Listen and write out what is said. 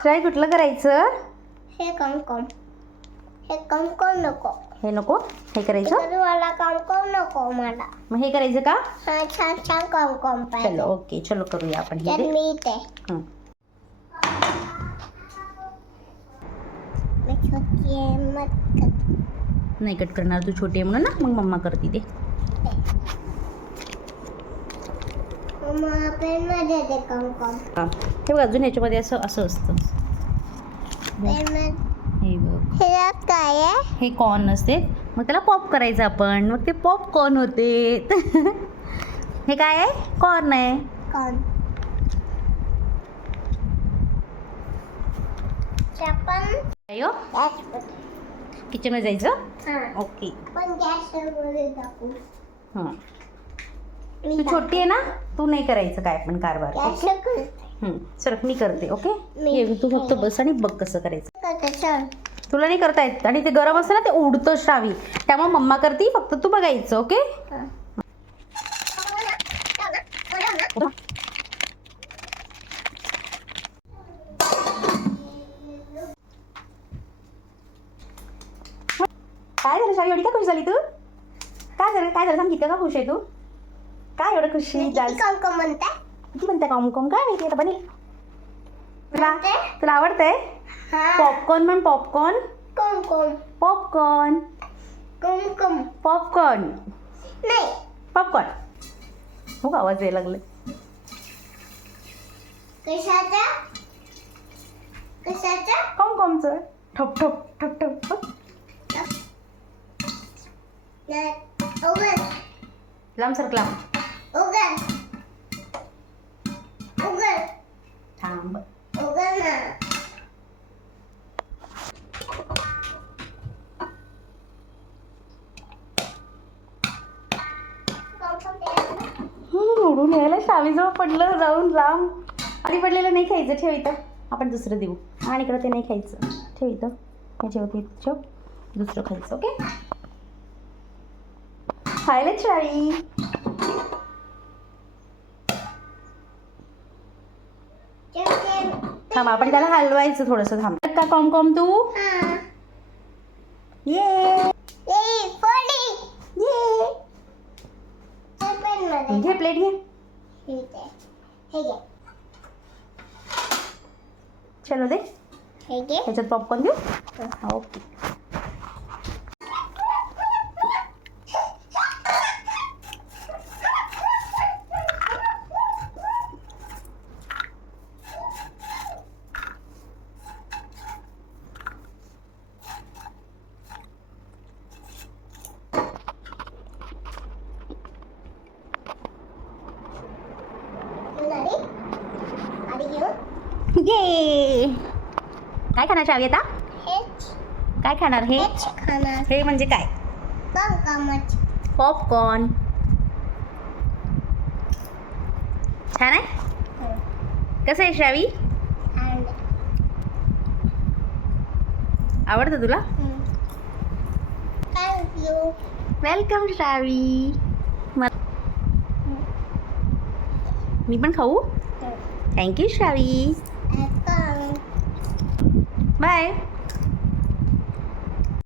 Try कुठलं करायचं? हे कमकम हे कमकम नको. हे नको? हे करायचं? मला कमकम नको मला. मग हे करायचं का? हा छान छान कमकम चलो पाहिजे. ओके चलो करूया आपण. हे तर. मी ते हं. मी छोटी आहे मत कर. नाही कट करणार तू छोटी आहे म्हणून ना? मग मम्मा करते ते मग पेन मध्ये ते कमकम हा. बघ अजून ह्याच्यामध्ये असं असं असतं. हे बघ. हे काय आहे? हे कॉर्न असते. मग त्याला पॉप करायचं आपण. मग ते पॉपकॉर्न होते. हे काय आहे? कॉर्न आहे. कॉर्न गॅस किचनमध्ये जायचं? हा. ओके हां. तू छोटी आहे ना? तू नाही करायचं काय पण कारभार. ओके हं, सर मी करते ओके? मी- ये तू फक्त बस आणि बघ कसं करायचं. तुला नाही करता येत. आणि ते गरम असतं ना ते उडतं श्रावी. त्यामुळे मम्मा करते फक्त तू बघायचं ओके. काय झालं श्रावी? एवढी का खुश झाली तू? काय झालं? काय झालं? सांग किती का खुश आहे तू? काय एवढं खुशी कमकम म्हणताय? किती म्हणते कॉमकॉम काय माहिती आता? बनेल तुला म्हणते? तुला आवडतंय? हा. पॉपकॉर्न म्हण पॉपकॉर्न कुमकुम पॉपकॉर्न कुमकुम पॉपकॉर्न नाही. पॉपकॉर्न हो आवाज यायला लागले कशाचा? कशाचा? कॉमकॉमचं ठप ठप ठप ठप बघ. नाही. उघड लांब सरक लांब. उडून यायला शावीजवळ पडलं जाऊन लांब. आधी पडलेलं नाही खायचं ठेव इथं. आपण दुसरं देऊ. आणि इकडं ते नाही खायचं. ठेव इथं. हे ठेव दुसरं खायचं ओके? खायला शावी थांब आपण त्याला हलवायचं थोडंसं. थांब. का कॉम कॉम तू. ये. ये. घे प्लेट घे. चलो दे ह्याच्यात पॉपकॉर्न देऊ ओके ये काय खाणार शावी आता? काय खाणार हे? हे म्हणजे काय? पॉपकॉर्न छान आहे? कसं आहे श्रावी आवडतं तुला? वेलकम श्रावी म- मी पण खाऊ? थँक्यू श्रावी 拜。